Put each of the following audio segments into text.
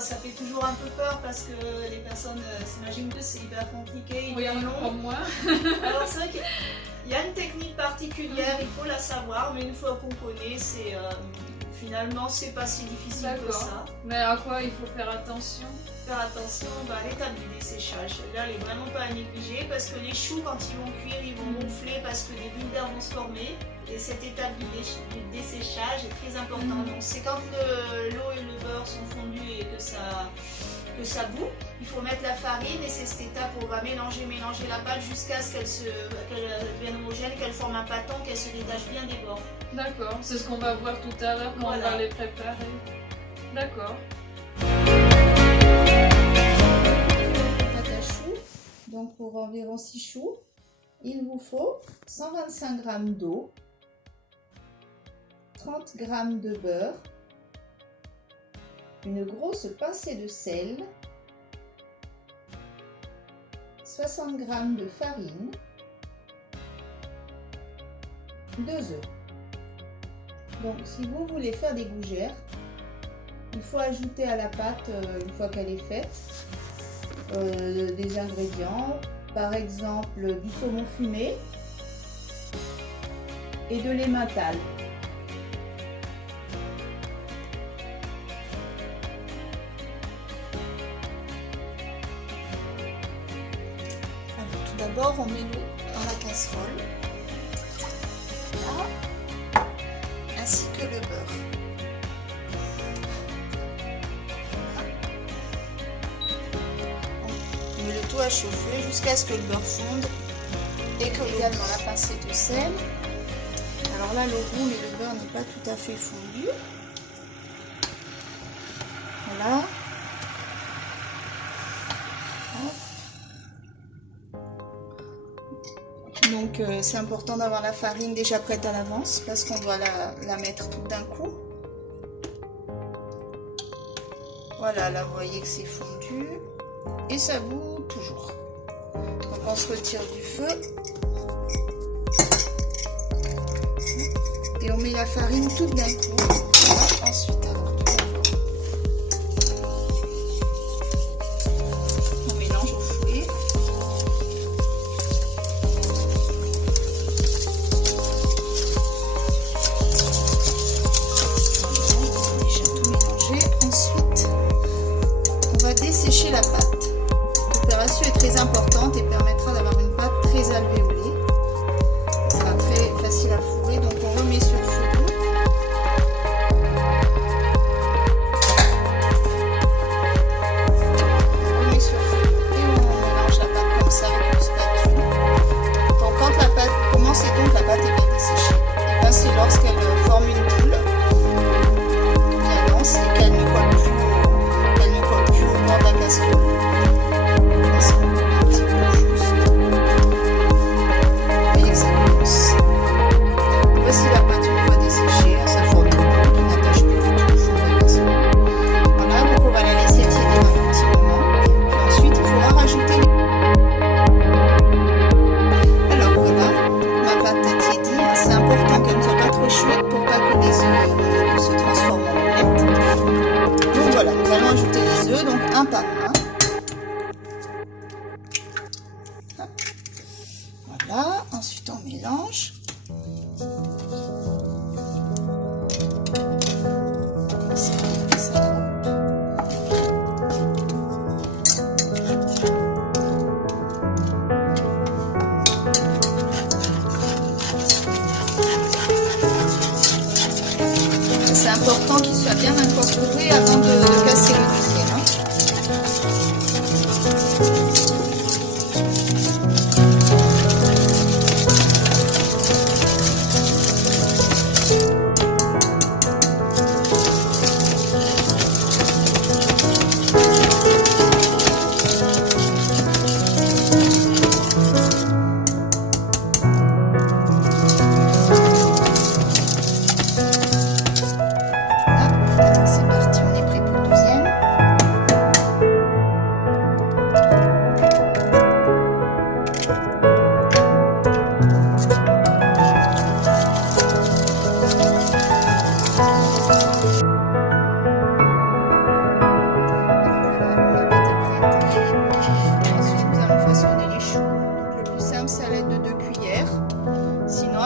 Ça fait toujours un peu peur parce que les personnes s'imaginent que c'est hyper compliqué, Oui, hyper long. comme moi. Alors c'est vrai qu'il y a une technique particulière, il faut la savoir, mais une fois qu'on connaît, finalement c'est pas si difficile que ça. Mais à quoi il faut faire attention? Faire attention à l'étape du desséchage. Là, elle est vraiment pas à négliger parce que les choux, quand ils vont cuire, ils vont gonfler parce que les bulles d'air vont se former. Et cette étape du desséchage est très importante. Donc c'est quand l'eau et le beurre sont fondus et que ça bout, il faut mettre la farine et c'est cette étape où on va mélanger la pâte jusqu'à ce qu'elle devienne homogène, qu'elle forme un pâton, qu'elle se détache bien des bords. D'accord, c'est ce qu'on va voir tout à l'heure quand on va les préparer. D'accord. Pâte à choux, donc pour environ 6 choux, il vous faut 125 g d'eau, 30 g de beurre, une grosse pincée de sel, 60 g de farine, 2 œufs. Donc si vous voulez faire des gougères, il faut ajouter à la pâte, une fois qu'elle est faite, des ingrédients, par exemple du saumon fumé et de l'emmental. Alors, tout d'abord, on met l'eau dans la casserole, là, ainsi que le beurre. On met le tout à chauffer jusqu'à ce que le beurre fonde et qu'il y a dans la pincée de sel. Alors là, le roux et le beurre n'est pas tout à fait fondu. Voilà. Donc c'est important d'avoir la farine déjà prête à l'avance parce qu'on doit la mettre tout d'un coup. Voilà, là vous voyez que c'est fondu et ça bout toujours. Donc on se retire du feu et on met la farine tout d'un coup. Voilà, ensuite alors tout d'abord on mélange au fouet. Dessécher la pâte. L'opération est très importante et permettra d'avoir une pâte très alvéolée. Ce sera très facile à fourrer, donc on remet sur le feu doux. On remet sur le feu doux et on mélange la pâte comme ça avec une spatule. Donc quand la pâte commence et donc la pâte est bien desséchée, et bien c'est lorsqu'elle forme une boule bien dense et qu'elle ne colle plus au bord de la casserole. Un petit peu juste. Vous voyez que ça commence. Voici la pâte une fois desséchée, ça forme une boule qui n'attache plus du tout au fond de la casserole. Voilà, donc on va la laisser tiédir un petit moment. Puis ensuite, il faudra rajouter les... Alors voilà, ma pâte est tiédie. C'est important qu'elle ne soit pas trop chaude pour pas que les œufs se transforment en omelettes. Donc voilà, nous allons ajouter les œufs, donc un par un. Voilà, ensuite on mélange. C'est important qu'il soit bien incorporé avant de casser le deuxième.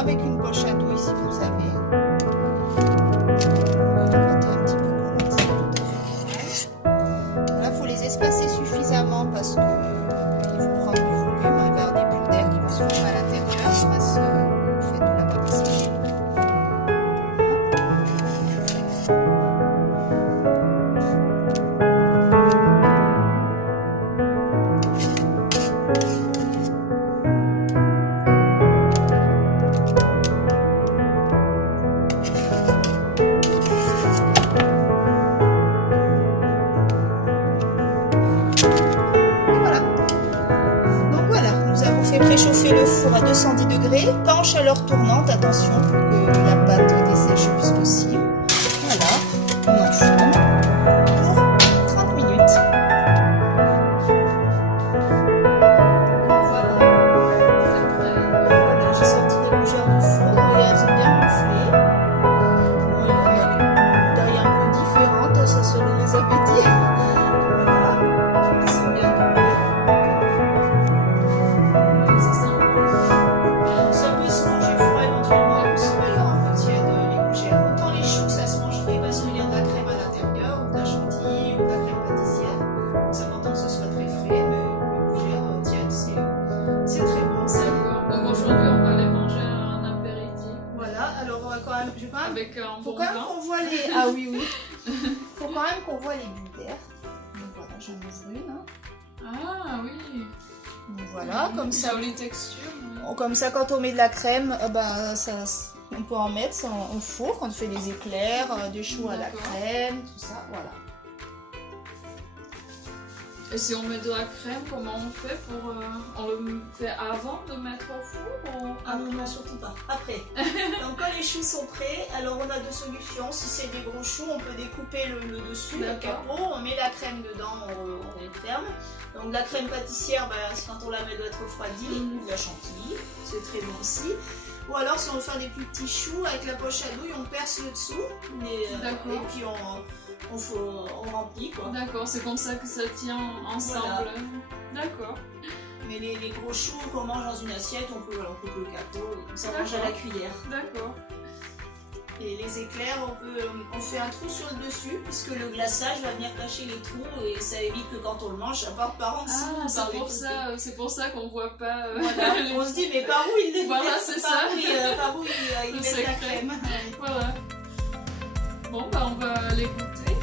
avec une poche à douille si vous avez. Un petit peu comme ça, tout à fait normal. Là, il faut les espacer suffisamment parce que ils vont prendre du volume, il va y avoir des bulles d'air qui vont se former à l'intérieur grâce au fait de la pâte à sécher. Préchauffer le four à 210 degrés, pas en chaleur tournante, attention pour que la pâte dessèche le plus possible. Voilà, on enfourne pour 30 minutes. Voilà, j'ai sorti les gougères du four et elles ont bien gonflé. Bon, il y a une taille un peu différente, ça selon les appétits. Voilà, elles sont bien doublées. Avec un faut bon quand même vin. qu'on voit les... Ah oui, oui. Faut quand même qu'on voit les bulles d'air. Donc voilà, j'en ouvre une. Hein. Ah oui. Donc voilà, comme ça. Jolie texture. Oui. Comme ça, quand on met de la crème, on peut en mettre au four quand on fait des éclairs, des choux à la crème, tout ça, voilà. Et si on met de la crème, comment on fait pour... on le fait avant de mettre au four ou... Ah non, non, surtout pas. Après. Donc quand les choux sont prêts, alors on a deux solutions. Si c'est des gros choux, on peut découper le dessus, le capot, on met la crème dedans, on les ferme. Donc la crème pâtissière, quand on la met, doit être refroidie, ou la chantilly, c'est très bon aussi. Ou alors si on veut faire des plus petits choux, avec la poche à douille, on perce le dessous, et puis on remplit quoi. D'accord, c'est comme ça que ça tient ensemble. Voilà. D'accord. Mais les gros choux qu'on mange dans une assiette, on coupe le capot, et ça mange à la cuillère. D'accord. Et les éclairs, on fait un trou sur le dessus, puisque le glaçage va venir cacher les trous, et ça évite que quand on le mange, ça parte par en dessous. Ah, c'est pour ça qu'on voit pas... Voilà, on se dit, mais par où il le Voilà, c'est ça. Par où il met la crème. Voilà. Bon, on va les goûter.